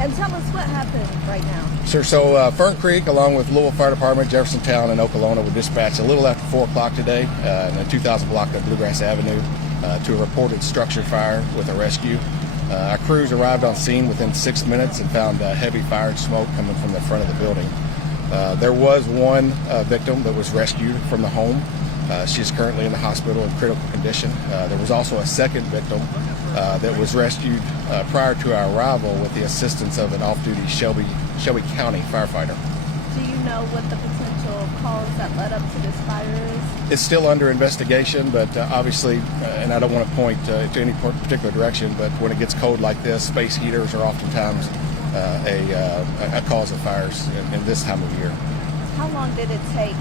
And tell us what happened right now. Sure. So Fern Creek, along with Louisville Fire Department, Jeffersontown, and Okolona, were dispatched a little after 4 o'clock today in the 2000 block of Bluegrass Avenue to a reported structure fire with a rescue. Our crews arrived on scene within 6 minutes and found heavy fire and smoke coming from the front of the building. There was one victim that was rescued from the home. She is currently in the hospital in critical condition. There was also a second victim that was rescued prior to our arrival with the assistance of an off-duty Shelby County firefighter. Do you know what the potential cause that led up to this fire is? It's still under investigation, but obviously, and I don't want to point to any particular direction, but when it gets cold like this, space heaters are oftentimes a cause of fires in this time of year. How long did it take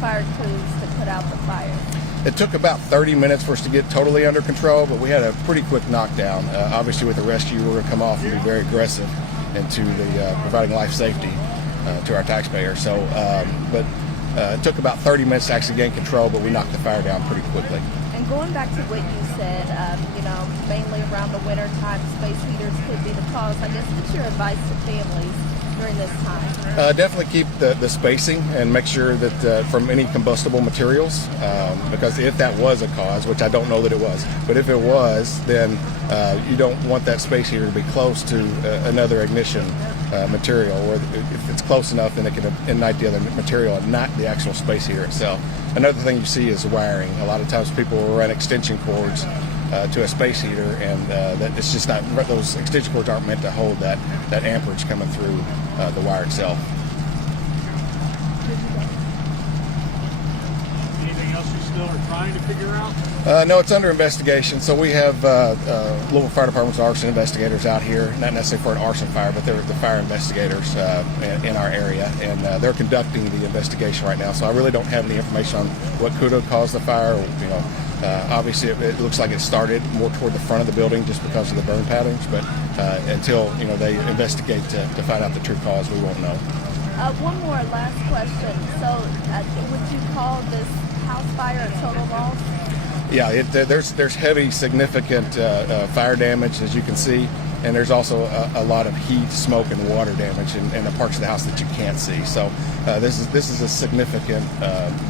fire crews to put out the fire? It took about 30 minutes for us to get totally under control, but we had a pretty quick knockdown. Obviously, with the rescue, we're going to come off and be very aggressive into the providing life safety to our taxpayers. So, but it took about 30 minutes to actually gain control, but we knocked the fire down pretty quickly. And going back to what you said, mainly around the winter time, space heaters could be the cause. I guess what's your advice to families during this time? Definitely keep the spacing and make sure that from any combustible materials, because if that was a cause, which I don't know that it was, but if it was, then you don't want that space heater to be close to another ignition material, or if it's close enough, then it can ignite the other material and not the actual space heater itself. Another thing you see is wiring. A lot of times people will run extension cords to a space heater, and that it's just not, those extension cords aren't meant to hold that amperage coming through the wire itself. Anything else you still are trying to figure out? No, it's under investigation. So we have Louisville Fire Department's arson investigators out here, not necessarily for an arson fire, but they're the fire investigators in our area, and they're conducting the investigation right now. So I really don't have any information on what could have caused the fire. Obviously, it looks like it started more toward the front of the building just because of the burn patterns, but until they investigate to find out the true cause, we won't know. One more last question. So would you call this house fire a total loss? Yeah, there's heavy, significant fire damage, as you can see, and there's also a lot of heat, smoke, and water damage in the parts of the house that you can't see. So this is a significant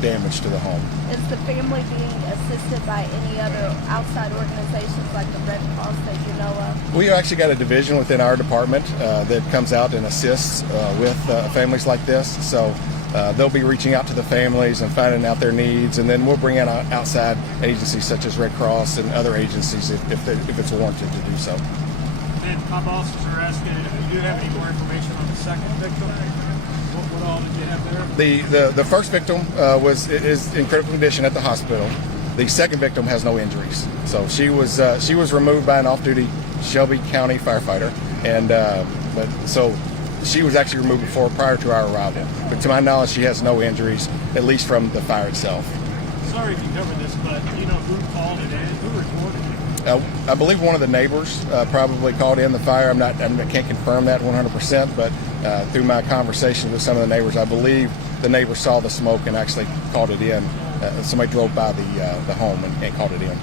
damage to the home. Is the family being assisted by any other outside organizations like the Red Cross that you know of? We actually got a division within our department that comes out and assists with families like this. So they'll be reaching out to the families and finding out their needs, and then we'll bring in outside agencies such as Red Cross and other agencies if it's warranted to do so. And my bosses are asking if you do have any more information on the second victim. What all did you have there? The first victim is in critical condition at the hospital. The second victim has no injuries. So she was removed by an off-duty Shelby County firefighter, and so she was actually removed prior to our arrival. But to my knowledge, she has no injuries, at least from the fire itself. Sorry if you covered this, but do you know who called it in? Who reported it? I believe one of the neighbors probably called in the fire. I can't confirm that 100%, but through my conversations with some of the neighbors, I believe the neighbor saw the smoke and actually called it in. Somebody drove by the home and called it in.